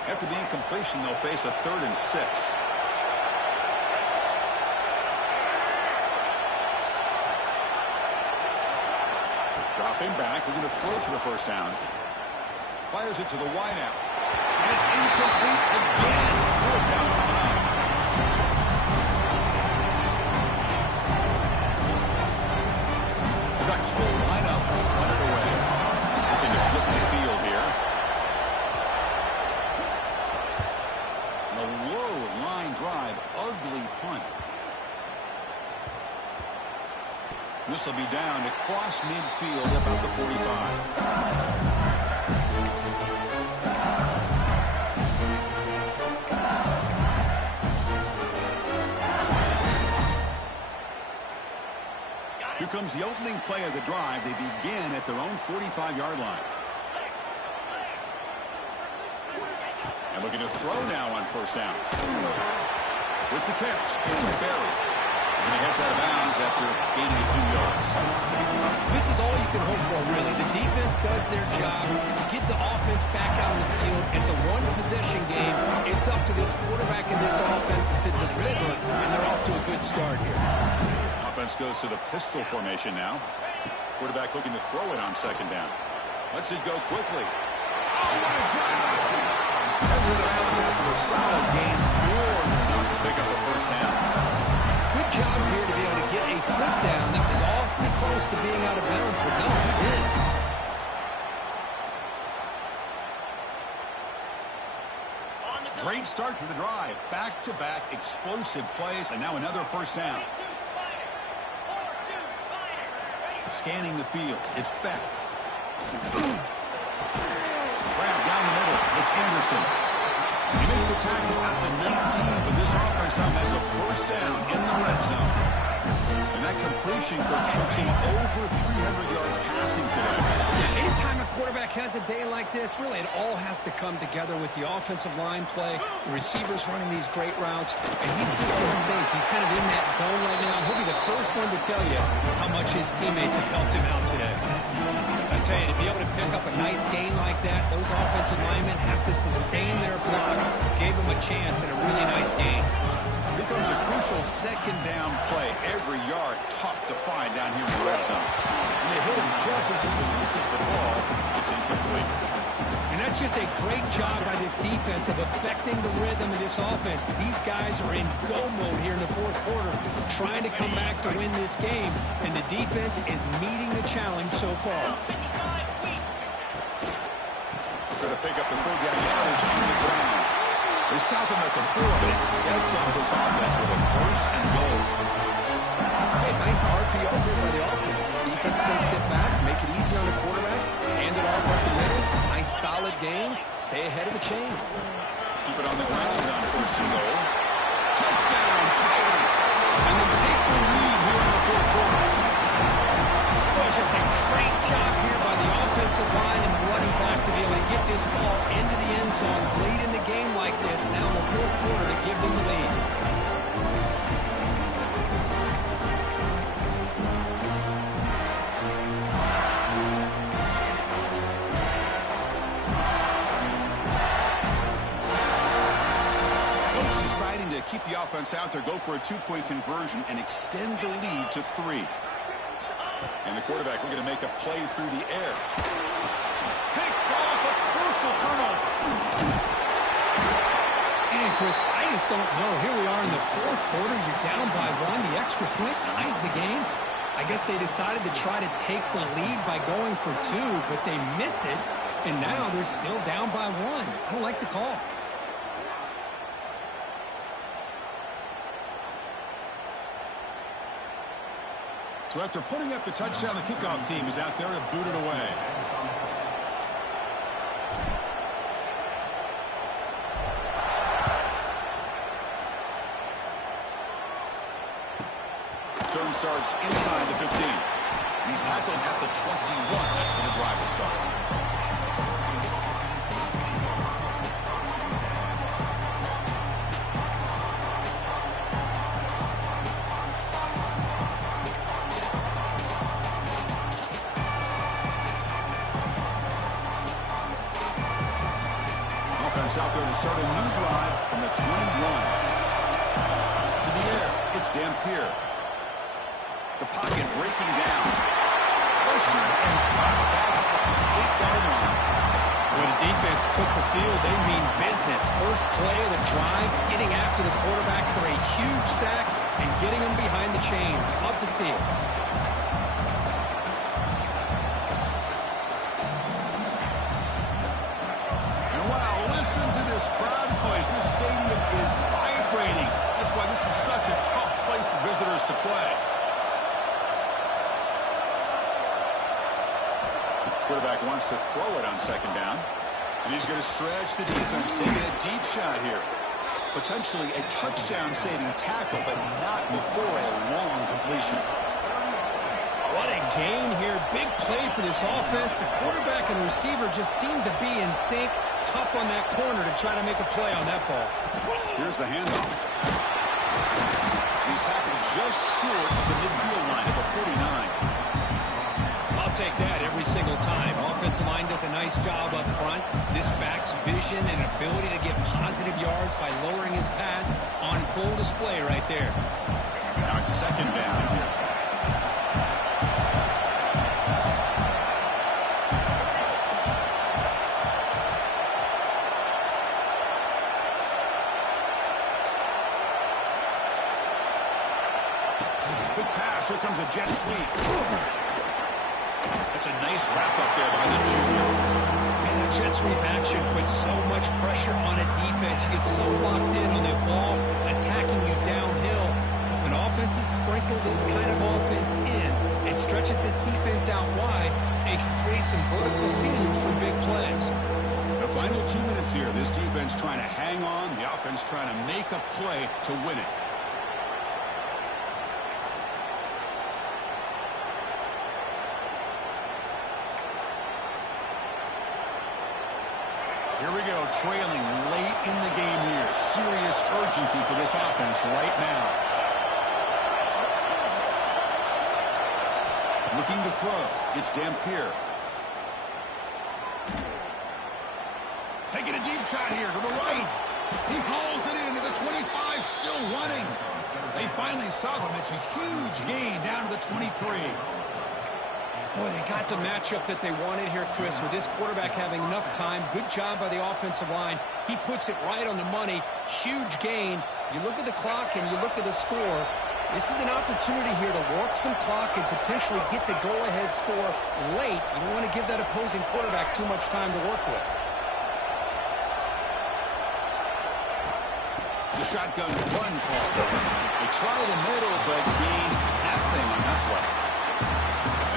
After the incompletion, they'll face a 3rd and 6. Dropping back, looking to throw for the first down. Fires it to the wideout. And it's incomplete again. 4th down coming up. Ducks will line up to run it away. Looking to flip the field here. A low line drive, ugly punt. This will be down across midfield about the 45. Here comes the opening play of the drive. They begin at their own 45-yard line. And looking to throw now on first down. With the catch, it's Berry. And he heads out of bounds after gaining a few yards. This is all you can hope for, really. The defense does their job. You get the offense back out on the field. It's a one-possession game. It's up to this quarterback and this offense to deliver, and they're off to a good start here. Offense goes to the pistol formation now. Quarterback looking to throw it on second down. Lets it go quickly. Oh, what a grab! Heads into bounds after a solid game. More than enough to pick up a first down. Good job here to be able to get a foot down. That was awfully close to being out of bounds, but no, he's in. Great start to the drive. Back-to-back explosive plays, and now another first down. Scanning the field. It's Becht. Grab down the middle. It's Anderson. He made the tackle at the 19, but this offense now has a first down in the red zone. And that completion puts him over 300 yards passing today. Yeah, anytime a quarterback has a day like this, really it all has to come together with the offensive line play, the receivers running these great routes, and he's just in sync. He's kind of in that zone right now. He'll be the first one to tell you how much his teammates have helped him out today. I tell you, to be able to pick up a nice gain like that, those offensive linemen have to sustain their blocks. Gave him a chance and a really nice gain. Here comes a crucial second down play. Every yard tough to find down here in the red zone. And they hit him just as he releases the ball. It's incomplete. And that's just a great job by this defense of affecting the rhythm of this offense. These guys are in go mode here in the fourth quarter, trying to come back to win this game, and the defense is meeting the challenge so far. Try to pick up the third down yardage on the ground. They stop him at the 4, but it sets up this offense with a first and goal. Hey, nice RPO here by the offense. Defense is going to sit back, make it easy on the quarterback, hand it off up the middle. Nice solid game. Stay ahead of the chains. Keep it on the ground on first and goal. Touchdown, Tigers! And they take the lead here in the fourth quarter. Well, just a great job here by the offensive line and the running back to be able to get this ball into the end zone late in the game like this. Now in the fourth quarter to give them the lead. Keep the offense out there, go for a two-point conversion, and extend the lead to 3. And the quarterback looking to make a play through the air. Picked off a crucial turnover. And, Chris, I just don't know. Here we are in the fourth quarter. You're down by 1. The extra point ties the game. I guess they decided to try to take the lead by going for 2, but they miss it, and now they're still down by 1. I don't like the call. So after putting up the touchdown, the kickoff team is out there to boot it away. Turn starts inside the 15. He's tackled at the 21. That's where the drive will start. Offense out there to start a new drive from the 21. To the air, it's Dampier. The pocket breaking down. Pressure and drop back at the 8-yard line. When the defense took the field, they mean business. First play of the drive, getting after the quarterback for a huge sack and getting him behind the chains. Love to see it. And wow, listen to this crowd noise. This stadium is vibrating. That's why this is such a tough place for visitors to play. Quarterback wants to throw it on second down. And he's going to stretch the defense, taking a deep shot here. Potentially a touchdown-saving tackle, but not before a long completion. What a gain here. Big play for this offense. The quarterback and receiver just seem to be in sync. Tough on that corner to try to make a play on that ball. Here's the handoff. He's tackled just short of the midfield line at the 49. I'll take that every single time. Offensive line does a nice job up front. This back's vision and ability to get positive yards by lowering his pads on full display right there. Now it's second down here. Big pass. Here comes a jet sweep. That's a nice wrap-up there by the junior. And the jet sweep action puts so much pressure on a defense. You get so locked in on the ball attacking you downhill. But when offenses sprinkle this kind of offense in, it stretches this defense out wide and can create some vertical seams for big plays. The final 2 minutes here. This defense trying to hang on. The offense trying to make a play to win it. Here we go, trailing late in the game here. Serious urgency for this offense right now. Looking to throw. It's Dampier. Taking a deep shot here to the right. He hauls it in to the 25, still running. They finally stop him. It's a huge gain down to the 23. Boy, they got the matchup that they wanted here, Chris, with this quarterback having enough time. Good job by the offensive line. He puts it right on the money. Huge gain. You look at the clock and you look at the score. This is an opportunity here to work some clock and potentially get the go-ahead score late. You don't want to give that opposing quarterback too much time to work with. The shotgun run call. They try the middle, but gain nothing on that play.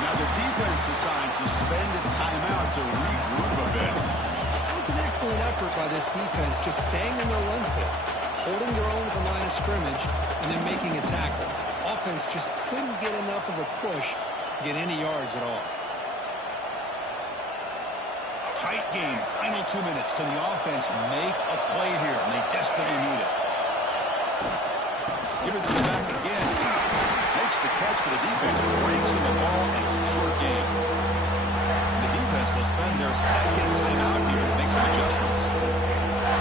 Now the defense decides to spend a timeout to regroup a bit. That was an excellent effort by this defense, just staying in their run fits, holding their own at the line of scrimmage, and then making a tackle. Offense just couldn't get enough of a push to get any yards at all. Tight game, final 2 minutes. Can the offense make a play here? And they desperately need it. Give it to the back again. Makes the catch, but the defense breaks in the ball, and it's a short game. The defense will spend their second timeout here to make some adjustments.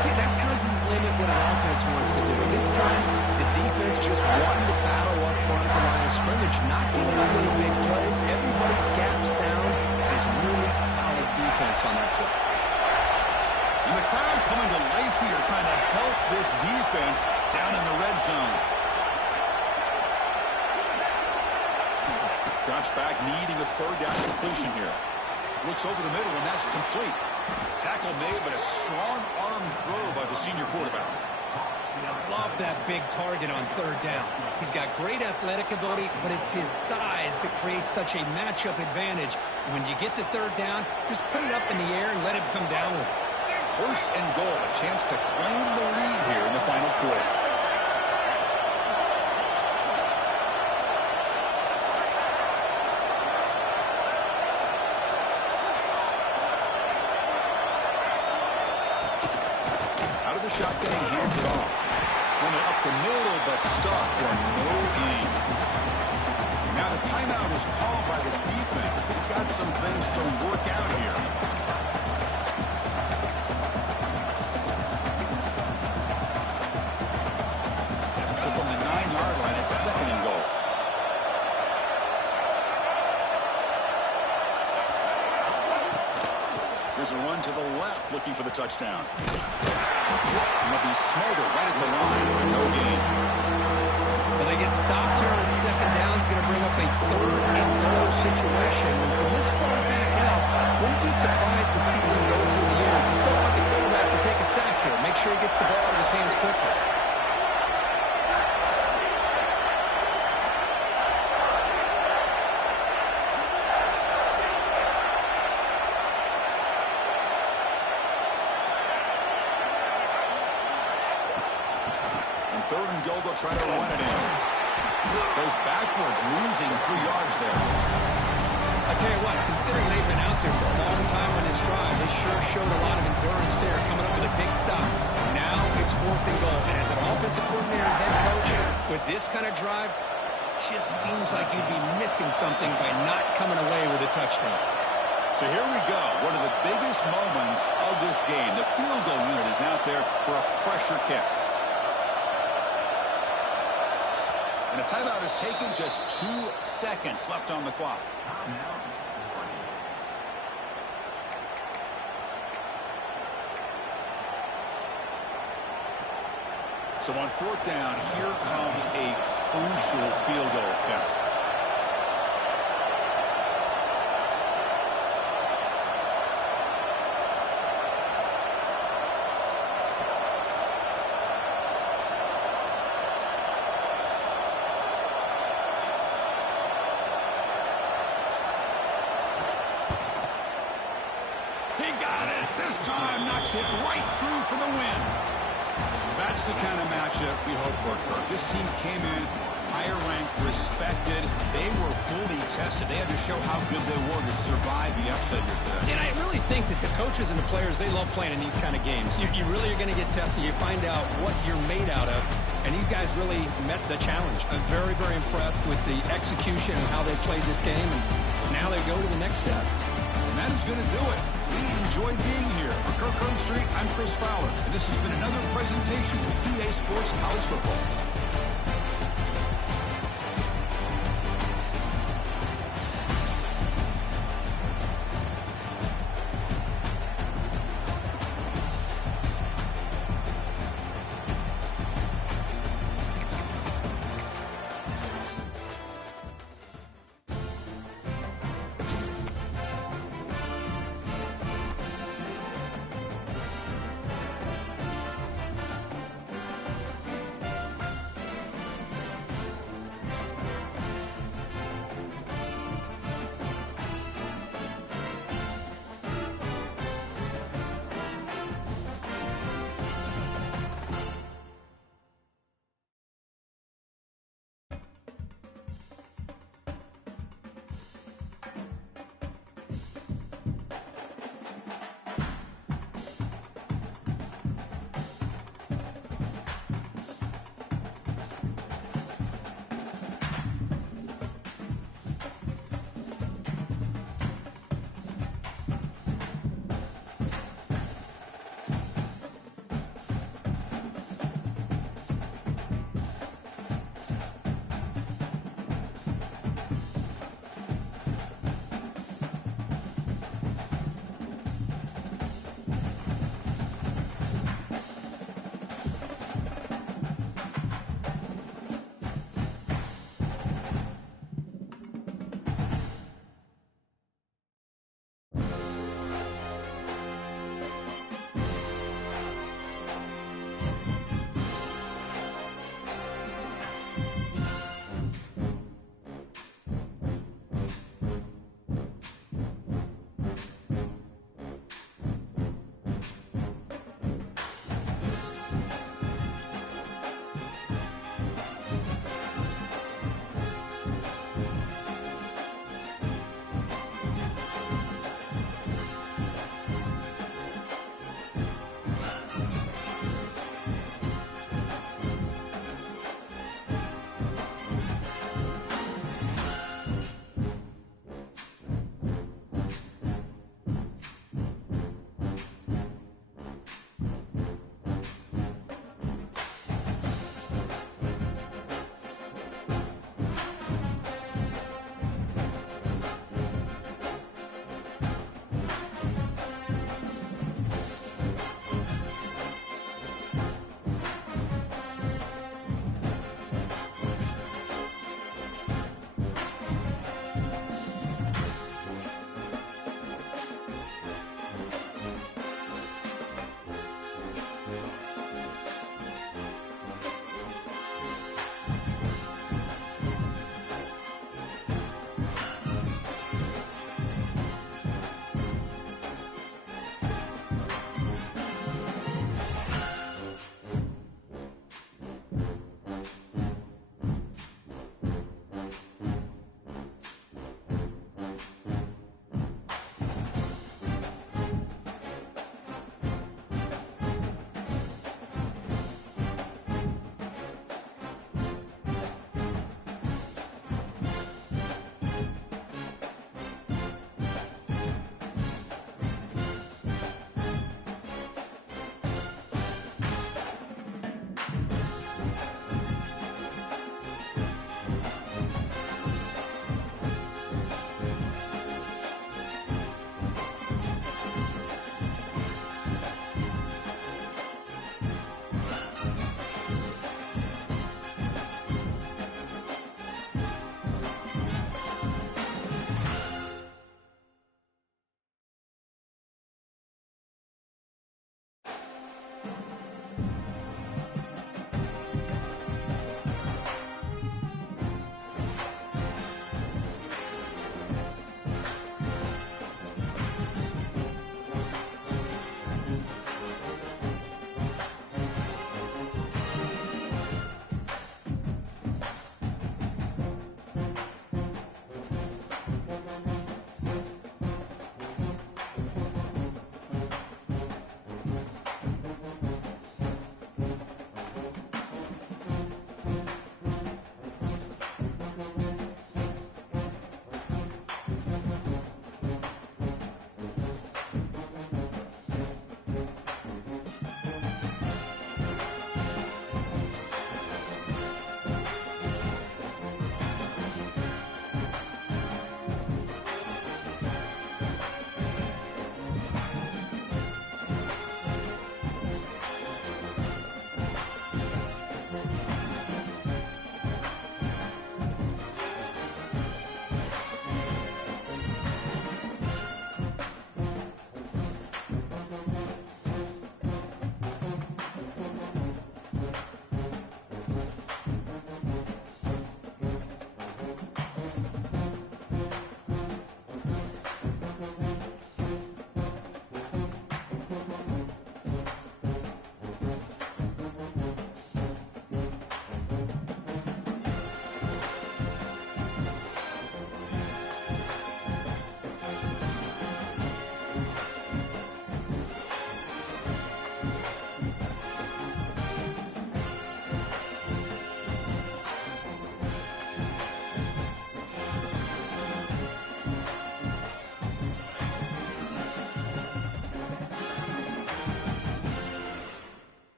See, that's how you limit what an offense wants to do. This time, the defense just won the battle up front at the line of scrimmage, not giving up any big plays. Everybody's gap sound. It's really solid defense on that play. And the crowd coming to life here, trying to help this defense down in the red zone. Drops back, needing a third down completion here. Looks over the middle, and that's complete. Tackle made, but a strong arm throw by the senior quarterback. I love that big target on third down. He's got great athletic ability, but it's his size that creates such a matchup advantage. When you get to third down, just put it up in the air and let him come down with it. First and goal, a chance to claim the lead here in the final quarter. Out of the shotgun, he hands it off. Running up the middle, but stuffed for no gain. Now the timeout is called by the defense. They've got some things to work out here. So from the 9-yard line, it's second and goal. Here's a run to the left, looking for the touchdown. And he'll be smothered right at the line for no gain. Well, they get stopped here on second down. It's going to bring up a third and goal situation. And from this far back out, wouldn't be surprised to see them go through the air. Just don't want the quarterback to take a sack here. Make sure he gets the ball out of his hands quickly. Third and goal, they'll try to run it in. Goes backwards, losing 3 yards there. I tell you what, considering they've been out there for a long time on this drive, they sure showed a lot of endurance there, coming up with a big stop. Now it's fourth and goal. And as an offensive coordinator and head coach, with this kind of drive, it just seems like you'd be missing something by not coming away with a touchdown. So here we go. One of the biggest moments of this game. The field goal unit is out there for a pressure kick. And a timeout is taken, just 2 seconds left on the clock. So on fourth down, here comes a crucial field goal attempt. He got it. This time knocks it right through for the win. That's the kind of matchup we hope for, Kirk. This team came in higher ranked, respected. They were fully tested. They had to show how good they were to survive the upset here today. And I really think that the coaches and the players, they love playing in these kind of games. You really are going to get tested. You find out what you're made out of. And these guys really met the challenge. I'm very, very impressed with the execution and how they played this game. And now they go to the next step. And that is going to do it. We enjoyed being here. For Kirk Herbstreit, I'm Chris Fowler. And this has been another presentation of EA Sports College Football.